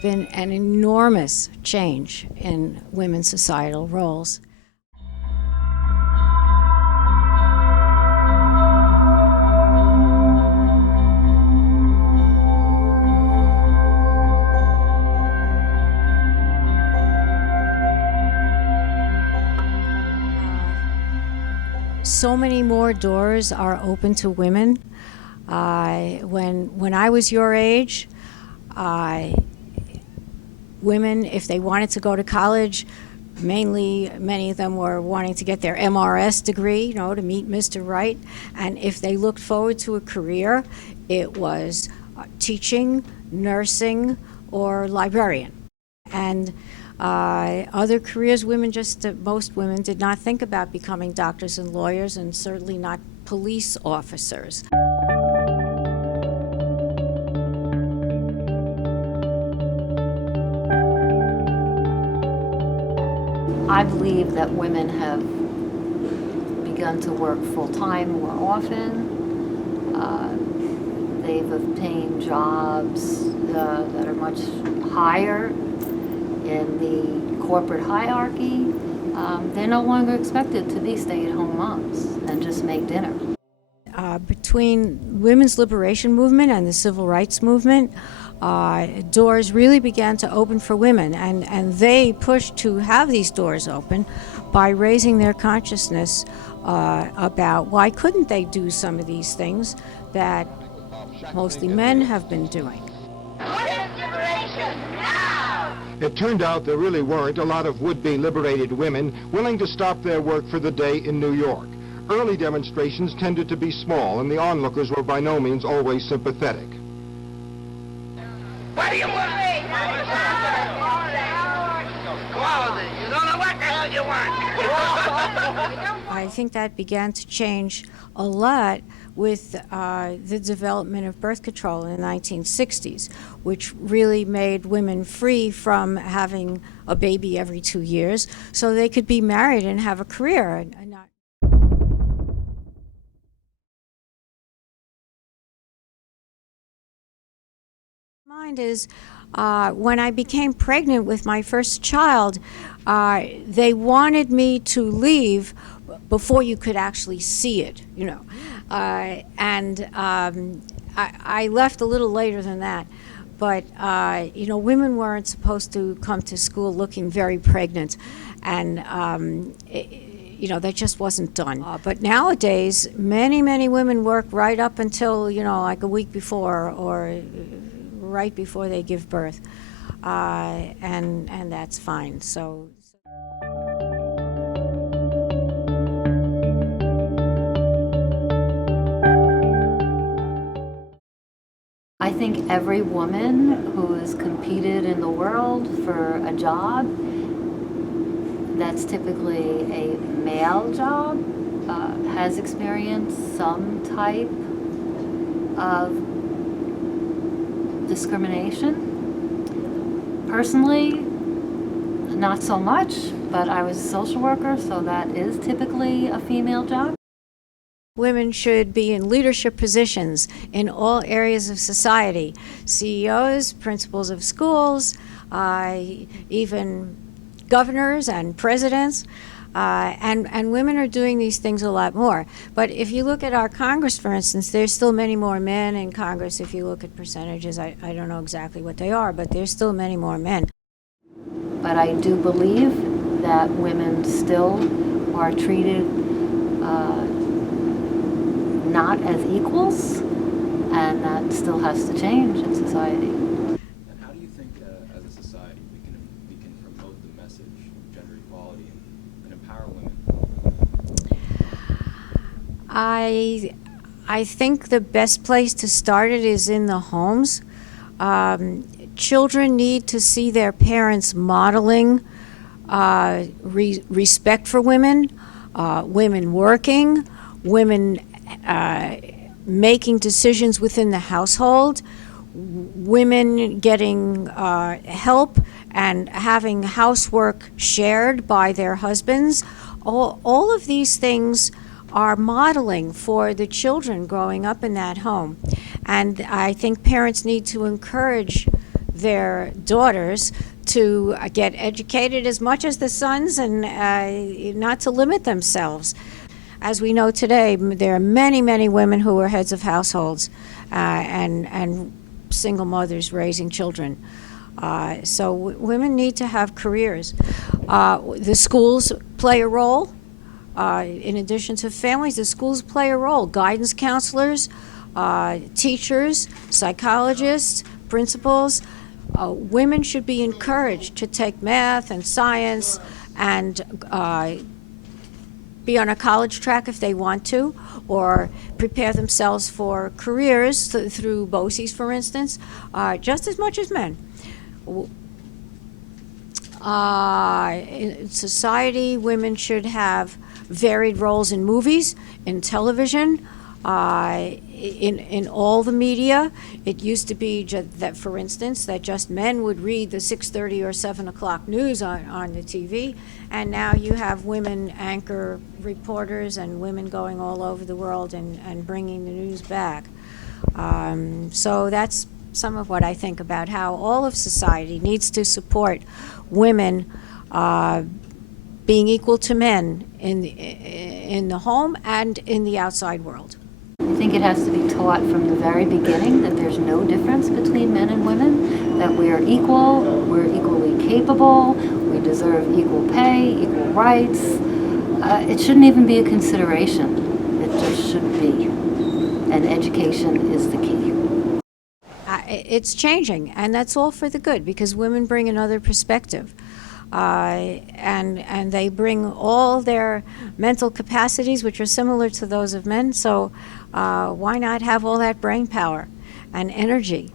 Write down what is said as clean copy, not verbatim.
been an enormous change in women's societal roles. So many more doors are open to women. When I was your age, women, if they wanted to go to college, mainly many of them were wanting to get their MRS degree, you know, to meet Mr. Right. And if they looked forward to a career, it was teaching, nursing, or librarian. And other careers, most women did not think about becoming doctors and lawyers, and certainly not police officers. I believe that women have begun to work full-time more often. They've obtained jobs that are much higher in the corporate hierarchy. They're no longer expected to be stay-at-home moms and just make dinner. Between women's liberation movement and the civil rights movement, doors really began to open for women, and they pushed to have these doors open by raising their consciousness about why couldn't they do some of these things that mostly men have been doing. It turned out there really weren't a lot of would-be liberated women willing to stop their work for the day in New York. Early demonstrations tended to be small, and the onlookers were by no means always sympathetic. What do you want? Quality. You don't know what the hell you want. I think that began to change a lot with the development of birth control in the 1960s, which really made women free from having a baby every 2 years, so they could be married and have a career. And not mind is when I became pregnant with my first child, they wanted me to leave before you could actually see it, you know. I left a little later than that. But, you know, women weren't supposed to come to school looking very pregnant. And, you know, that just wasn't done. But nowadays, many, many women work right up until, you know, like a week before or right before they give birth. And that's fine. So. I think every woman who has competed in the world for a job that's typically a male job has experienced some type of discrimination. Personally, not so much, but I was a social worker, so that is typically a female job. Women should be in leadership positions in all areas of society. CEOs, principals of schools, even governors and presidents. And women are doing these things a lot more. But if you look at our Congress, for instance, there's still many more men in Congress. If you look at percentages, I don't know exactly what they are, but there's still many more men. But I do believe that women still are treated not as equals, and that still has to change in society. And how do you think, as a society, we can promote the message of gender equality and empower women? I think the best place to start it is in the homes. Children need to see their parents modeling respect for women, women working, women making decisions within the household, women getting help and having housework shared by their husbands. All of these things are modeling for the children growing up in that home. And I think parents need to encourage their daughters to get educated as much as the sons, and not to limit themselves. As we know today, there are many, many women who are heads of households and single mothers raising children. So women need to have careers. The schools play a role. In addition to families, the schools play a role. Guidance counselors, teachers, psychologists, principals. Women should be encouraged to take math and science and be on a college track if they want to, or prepare themselves for careers through BOCES, for instance, just as much as men. In society, women should have varied roles in movies, in television, in all the media. It used to be that, for instance, that just men would read the 6:30 or 7 o'clock news on the TV, and now you have women anchor reporters and women going all over the world and bringing the news back. So that's some of what I think about how all of society needs to support women being equal to men in the home and in the outside world. I think it has to be taught from the very beginning that there's no difference between men and women, that we are equal, we're equally capable, we deserve equal pay, equal rights. It shouldn't even be a consideration. It just should be. And education is the key. It's changing, and that's all for the good, because women bring another perspective. And they bring all their mental capacities, which are similar to those of men, so why not have all that brain power and energy